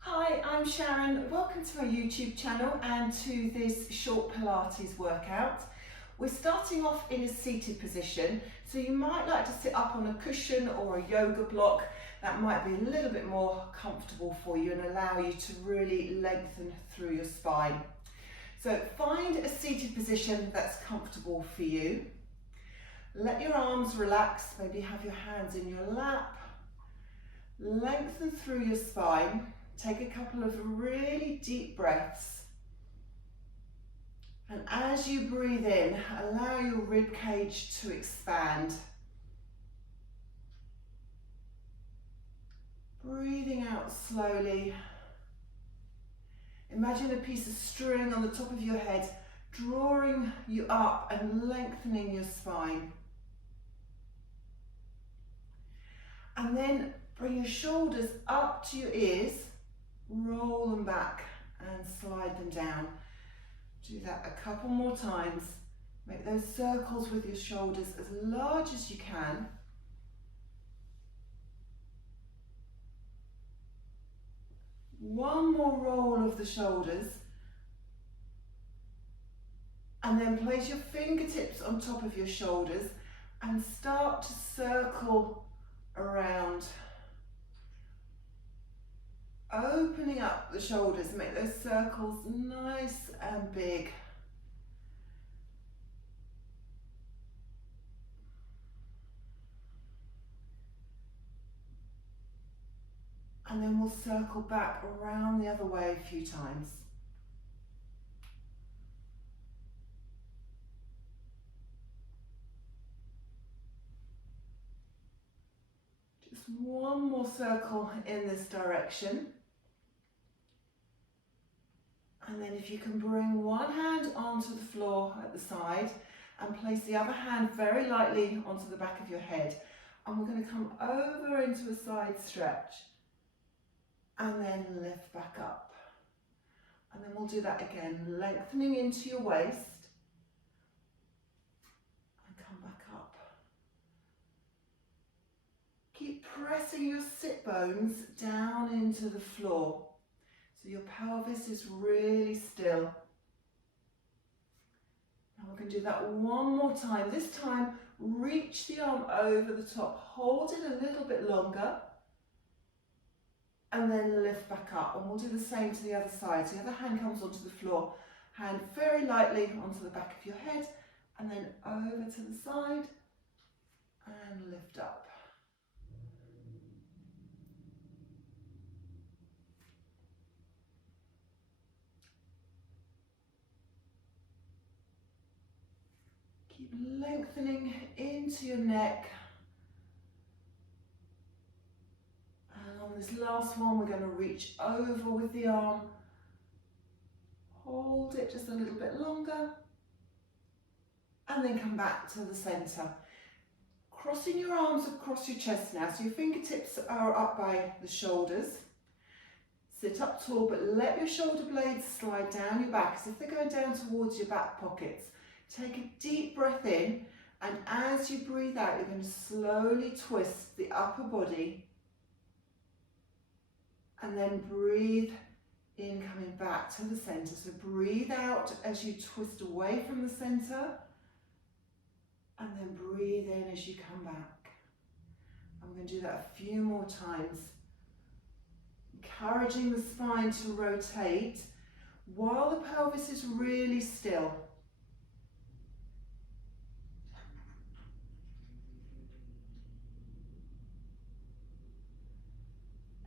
Hi, I'm Sharon. Welcome to my YouTube channel and to this short Pilates workout. We're starting off in a seated position, so you might like to sit up on a cushion or a yoga block. That might be a little bit more comfortable for you and allow you to really lengthen through your spine. So find a seated position that's comfortable for you. Let your arms relax, maybe have your hands in your lap. Lengthen through your spine. Take a couple of really deep breaths. And as you breathe in, allow your rib cage to expand. Breathing out slowly. Imagine a piece of string on the top of your head, drawing you up and lengthening your spine. And then bring your shoulders up to your ears. Roll them back and slide them down. Do that a couple more times. Make those circles with your shoulders as large as you can. One more roll of the shoulders. And then place your fingertips on top of your shoulders and start to circle around. Opening up the shoulders, make those circles nice and big. And then we'll circle back around the other way a few times. Just one more circle in this direction. And then if you can bring one hand onto the floor at the side and place the other hand very lightly onto the back of your head. And we're going to come over into a side stretch and then lift back up. And then we'll do that again, lengthening into your waist and come back up. Keep pressing your sit bones down into the floor. So your pelvis is really still. Now we're going to do that one more time. This time, reach the arm over the top, hold it a little bit longer, and then lift back up. And we'll do the same to the other side. So the other hand comes onto the floor, hand very lightly onto the back of your head, and then over to the side, and lift up. Keep lengthening into your neck. And on this last one, we're going to reach over with the arm. Hold it just a little bit longer. And then come back to the center. Crossing your arms across your chest now. So your fingertips are up by the shoulders. Sit up tall, but let your shoulder blades slide down your back as if they're going down towards your back pockets. Take a deep breath in, and as you breathe out, you're going to slowly twist the upper body, and then breathe in, coming back to the center. So breathe out as you twist away from the center, and then breathe in as you come back. I'm going to do that a few more times, encouraging the spine to rotate while the pelvis is really still.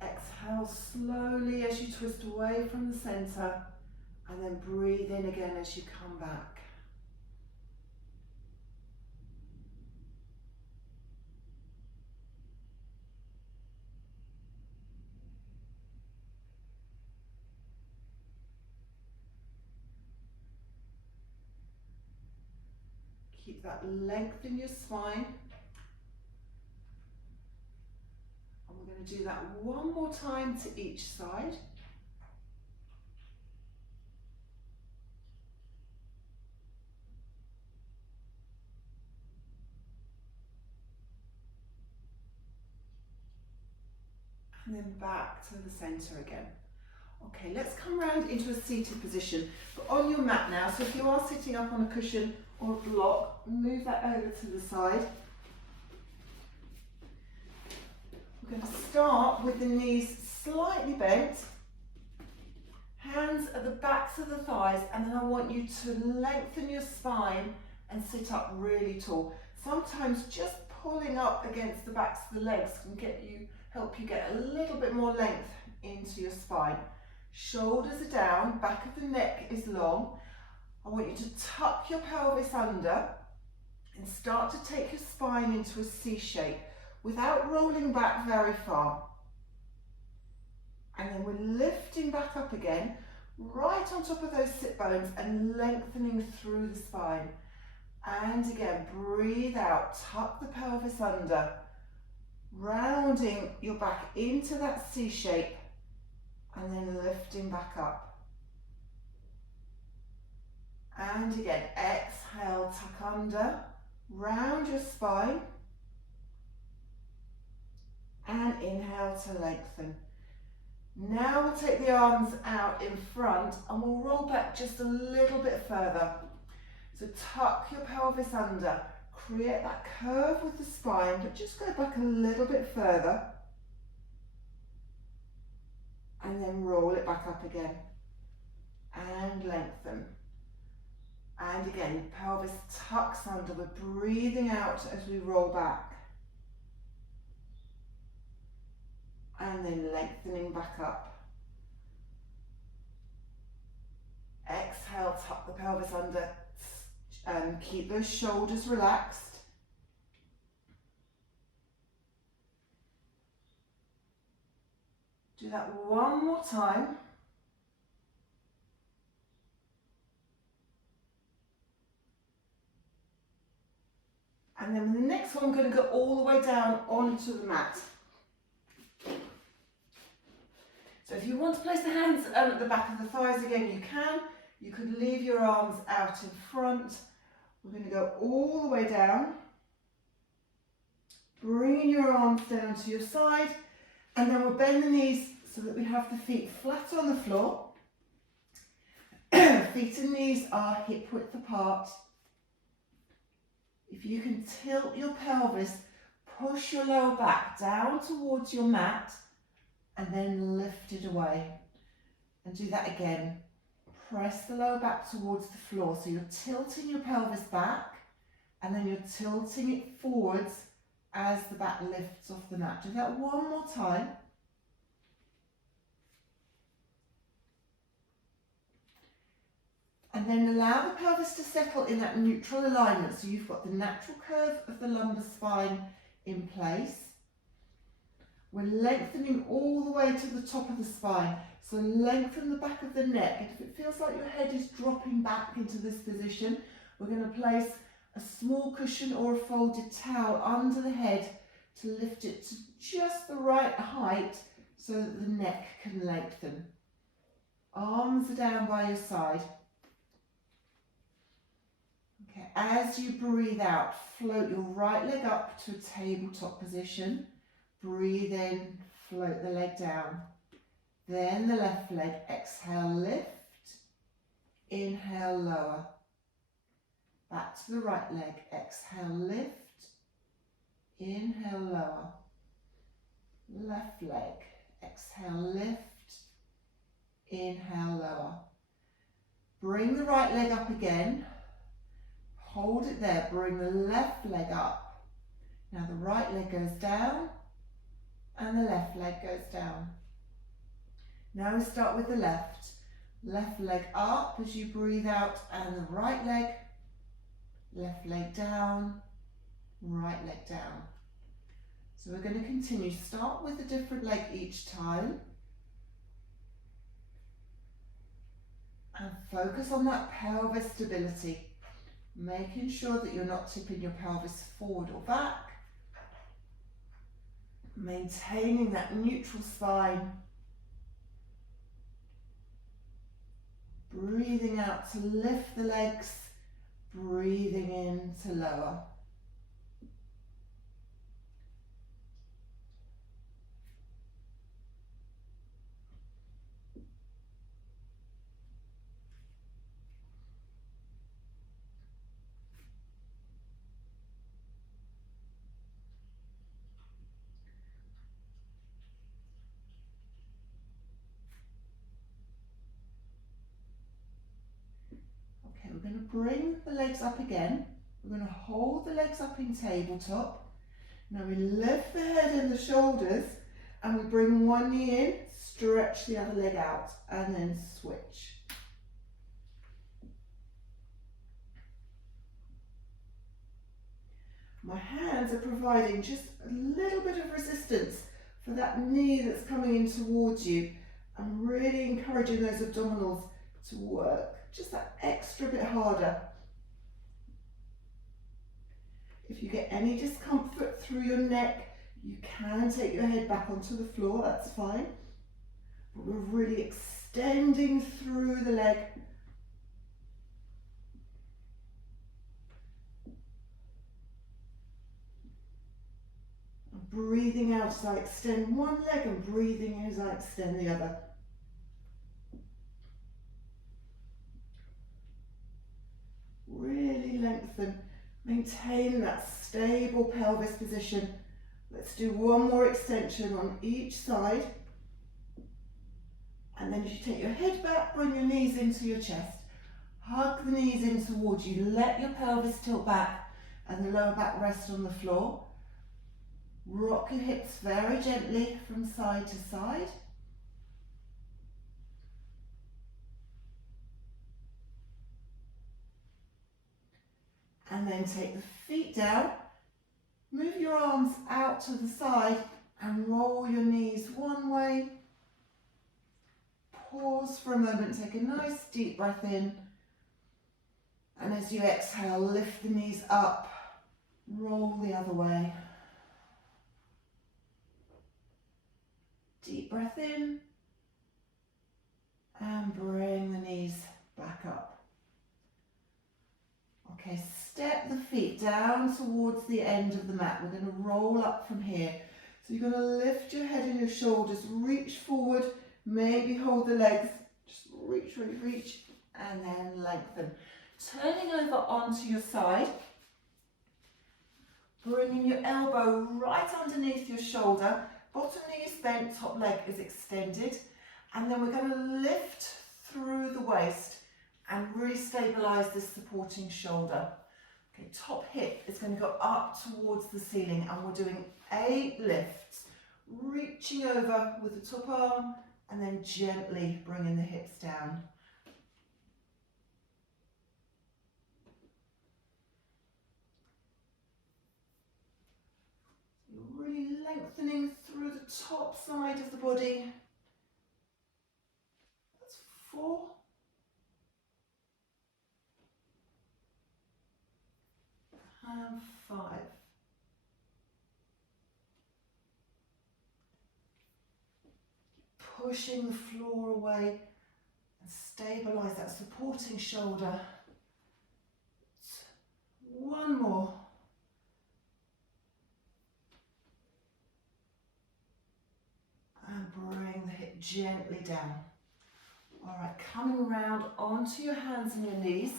Exhale slowly as you twist away from the center, and then breathe in again as you come back. Keep that length in your spine. We're going to do that one more time to each side. And then back to the center again. Okay, let's come round into a seated position, but on your mat now. So if you are sitting up on a cushion or a block, move that over to the side. We're going to start with the knees slightly bent, hands at the backs of the thighs, and then I want you to lengthen your spine and sit up really tall. Sometimes just pulling up against the backs of the legs can help you get a little bit more length into your spine. Shoulders are down, back of the neck is long. I want you to tuck your pelvis under and start to take your spine into a C shape without rolling back very far. And then we're lifting back up again, right on top of those sit bones and lengthening through the spine. And again, breathe out, tuck the pelvis under, rounding your back into that C shape and then lifting back up. And again, exhale, tuck under, round your spine, and inhale to lengthen. Now we'll take the arms out in front and we'll roll back just a little bit further. So tuck your pelvis under, create that curve with the spine, but just go back a little bit further. And then roll it back up again. And lengthen. And again, pelvis tucks under, we're breathing out as we roll back. And then lengthening back up. Exhale, tuck the pelvis under and keep those shoulders relaxed. Do that one more time. And then the next one, I'm going to go all the way down onto the mat. So if you want to place the hands at the back of the thighs again, you can. You could leave your arms out in front. We're going to go all the way down. Bringing your arms down to your side. And then we'll bend the knees so that we have the feet flat on the floor. Feet and knees are hip width apart. If you can tilt your pelvis, push your lower back down towards your mat and then lift it away. And do that again. Press the lower back towards the floor. So you're tilting your pelvis back and then you're tilting it forwards as the back lifts off the mat. Do that one more time. And then allow the pelvis to settle in that neutral alignment. So you've got the natural curve of the lumbar spine in place. We're lengthening all the way to the top of the spine. So lengthen the back of the neck. And if it feels like your head is dropping back into this position, we're going to place a small cushion or a folded towel under the head to lift it to just the right height so that the neck can lengthen. Arms are down by your side. Okay, as you breathe out, float your right leg up to a tabletop position. Breathe in, float the leg down. Then the left leg, exhale, lift. Inhale, lower. Back to the right leg, exhale, lift. Inhale, lower. Left leg, exhale, lift. Inhale, lower. Bring the right leg up again. Hold it there, bring the left leg up. Now the right leg goes down and the left leg goes down. Now we start with the left. Left leg up as you breathe out and the right leg. Left leg down, right leg down. So we're going to continue. Start with a different leg each time. And focus on that pelvis stability. Making sure that you're not tipping your pelvis forward or back. Maintaining that neutral spine. Breathing out to lift the legs. Breathing in to lower. We're going to bring the legs up again. We're going to hold the legs up in tabletop. Now we lift the head and the shoulders and we bring one knee in, stretch the other leg out and then switch. My hands are providing just a little bit of resistance for that knee that's coming in towards you. I'm really encouraging those abdominals to work just that extra bit harder. If you get any discomfort through your neck, you can take your head back onto the floor, that's fine. But we're really extending through the leg. And breathing out as I extend one leg and breathing in as I extend the other. Really lengthen. Maintain that stable pelvis position. Let's do one more extension on each side. And then as you take your head back, bring your knees into your chest. Hug the knees in towards you. Let your pelvis tilt back and the lower back rest on the floor. Rock your hips very gently from side to side. And then take the feet down, move your arms out to the side and roll your knees one way. Pause for a moment, take a nice deep breath in. And as you exhale, lift the knees up, roll the other way. Deep breath in and bring the knees back up. Okay, step the feet down towards the end of the mat. We're going to roll up from here. So you're going to lift your head and your shoulders, reach forward, maybe hold the legs, just reach, and then lengthen. Turning over onto your side, bringing your elbow right underneath your shoulder, bottom knee is bent, top leg is extended, and then we're going to lift through the waist and really stabilise this supporting shoulder. Okay, top hip is going to go up towards the ceiling and we're doing 8 lifts, reaching over with the top arm and then gently bringing the hips down. You're really lengthening through the top side of the body. That's 4. And 5. Pushing the floor away and stabilise that supporting shoulder. 1 more. And bring the hip gently down. All right, coming around onto your hands and your knees.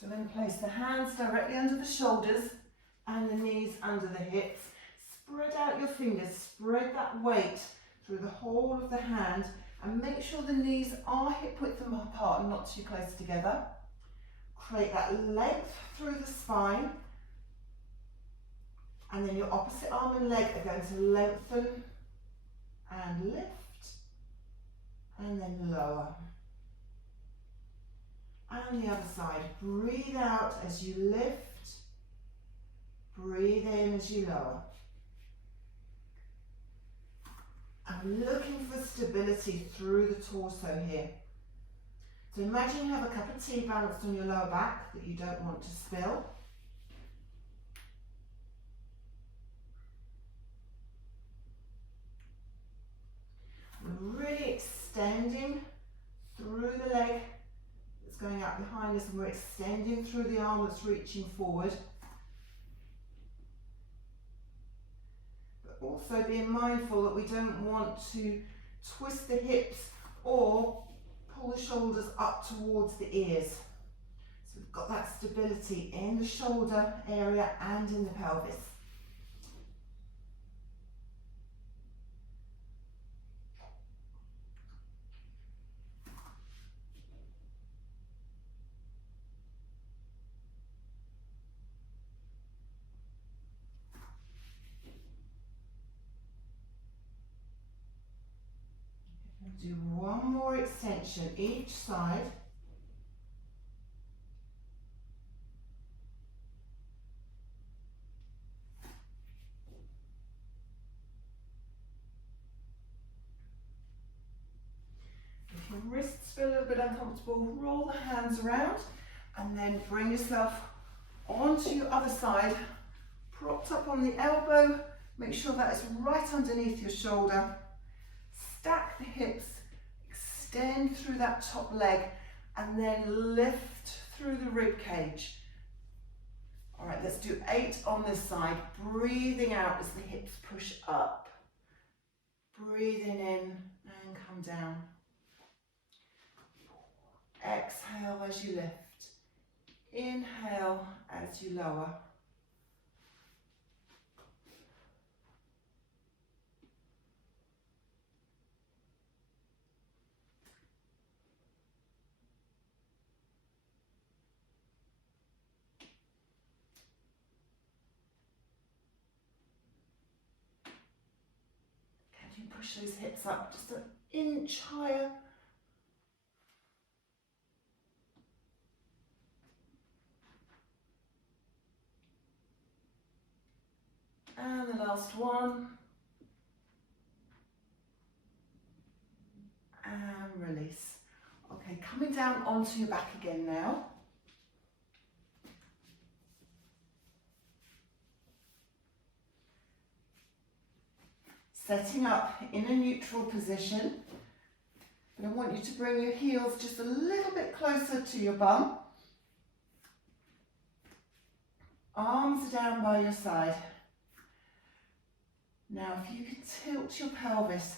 So then place the hands directly under the shoulders and the knees under the hips. Spread out your fingers, spread that weight through the whole of the hand and make sure the knees are hip width apart and not too close together. Create that length through the spine and then your opposite arm and leg are going to lengthen and lift and then lower. And the other side, breathe out as you lift, breathe in as you lower. I'm looking for stability through the torso here. So imagine you have a cup of tea balanced on your lower back that you don't want to spill. We're really extending through the leg that's going out behind us and we're extending through the arm that's reaching forward. But also being mindful that we don't want to twist the hips or pull the shoulders up towards the ears. So we've got that stability in the shoulder area and in the pelvis. Do one more extension each side. If your wrists feel a little bit uncomfortable, roll the hands around and then bring yourself onto your other side, propped up on the elbow. Make sure that is right underneath your shoulder. Stack the hips, extend through that top leg, and then lift through the rib cage. All right, let's do 8 on this side. Breathing out as the hips push up. Breathing in and come down. Exhale as you lift. Inhale as you lower. Can you push those hips up just an inch higher? And the last one. And release. Okay, coming down onto your back again now. Setting up in a neutral position. But I want you to bring your heels just a little bit closer to your bum. Arms are down by your side. Now if you can tilt your pelvis,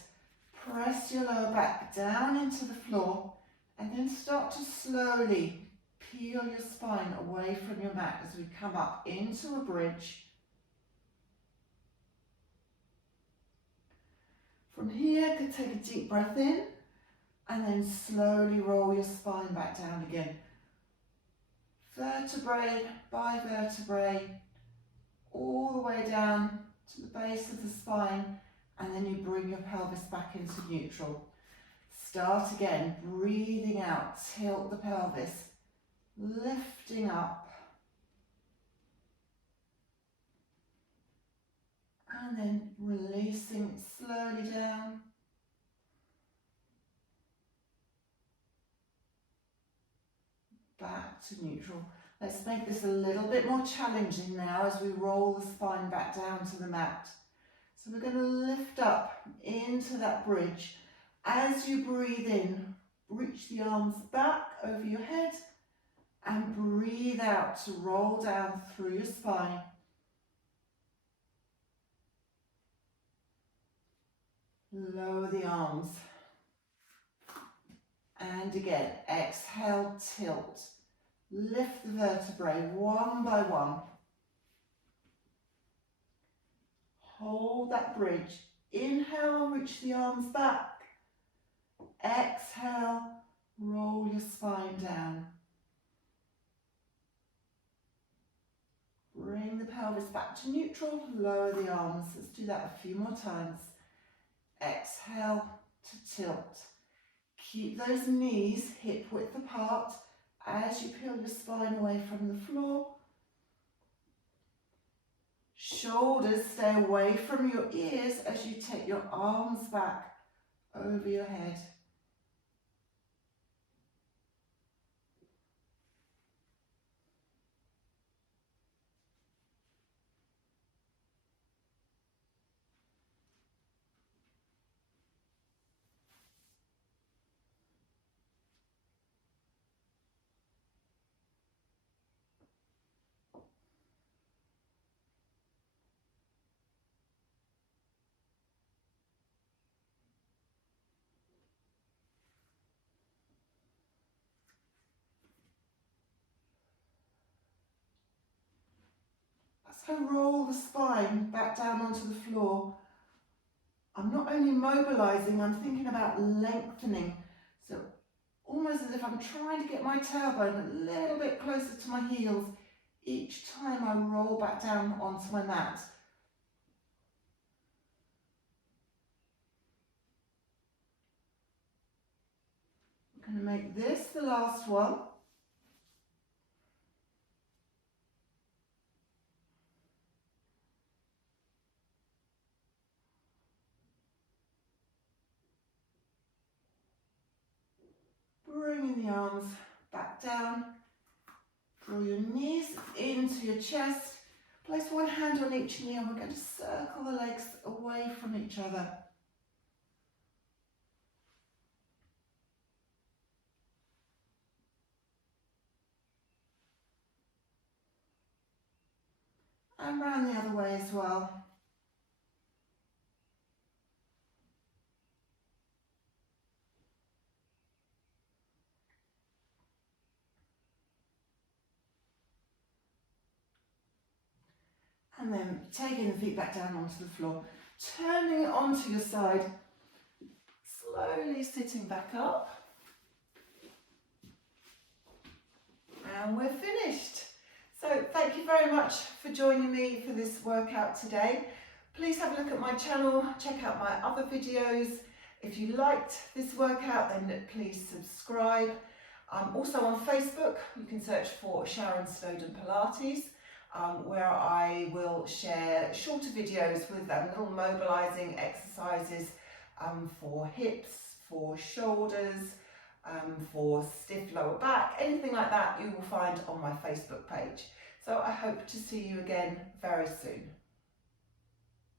press your lower back down into the floor, and then start to slowly peel your spine away from your mat as we come up into a bridge. From here, you could take a deep breath in, and then slowly roll your spine back down again. Vertebrae by vertebrae, all the way down to the base of the spine, and then you bring your pelvis back into neutral. Start again, breathing out, tilt the pelvis, lifting up, and then releasing it slowly down. Back to neutral. Let's make this a little bit more challenging now as we roll the spine back down to the mat. So we're going to lift up into that bridge. As you breathe in, reach the arms back over your head and breathe out to roll down through your spine. Lower the arms. And again, exhale, tilt. Lift the vertebrae one by one. Hold that bridge. Inhale, reach the arms back. Exhale, roll your spine down. Bring the pelvis back to neutral, lower the arms. Let's do that a few more times. Exhale to tilt. Keep those knees hip width apart as you peel your spine away from the floor. Shoulders stay away from your ears as you take your arms back over your head. So roll the spine back down onto the floor. I'm not only mobilizing, I'm thinking about lengthening. So almost as if I'm trying to get my tailbone a little bit closer to my heels each time I roll back down onto my mat. Going to make this the last one. Bringing the arms back down. Draw your knees into your chest. Place one hand on each knee and we're going to circle the legs away from each other. And round the other way as well. And then taking the feet back down onto the floor, turning it onto your side, slowly sitting back up. And we're finished. So thank you very much for joining me for this workout today. Please have a look at my channel, check out my other videos. If you liked this workout, then please subscribe. I'm also on Facebook. You can search for Sharon Snowden Pilates, where I will share shorter videos with little mobilising exercises for hips, for shoulders, for stiff lower back, anything like that you will find on my Facebook page. So I hope to see you again very soon.